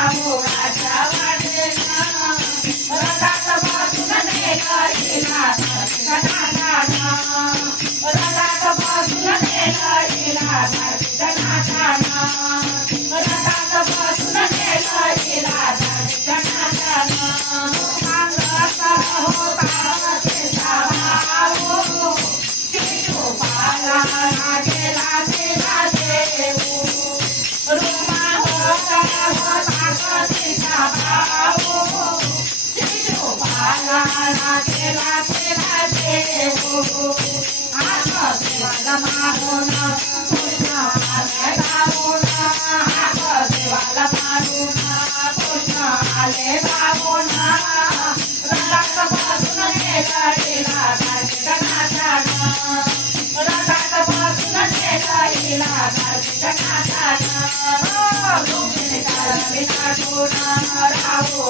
amor. गेला तिला देऊ. हात देवाला मारून कृष्ण आले धावून. हात देवाला मारून कृष्ण आले धावून. रथात बसून नेलईला दर्शनानं. रथात बसून नेलईला दर्शनानं. ओ, रुक्मिणी चालली नाटून राहुळाच्या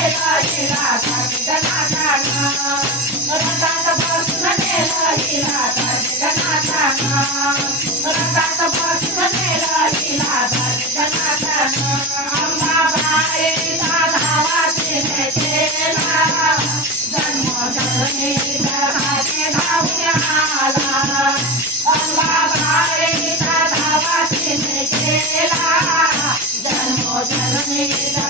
राहुळाच्या वाटेला.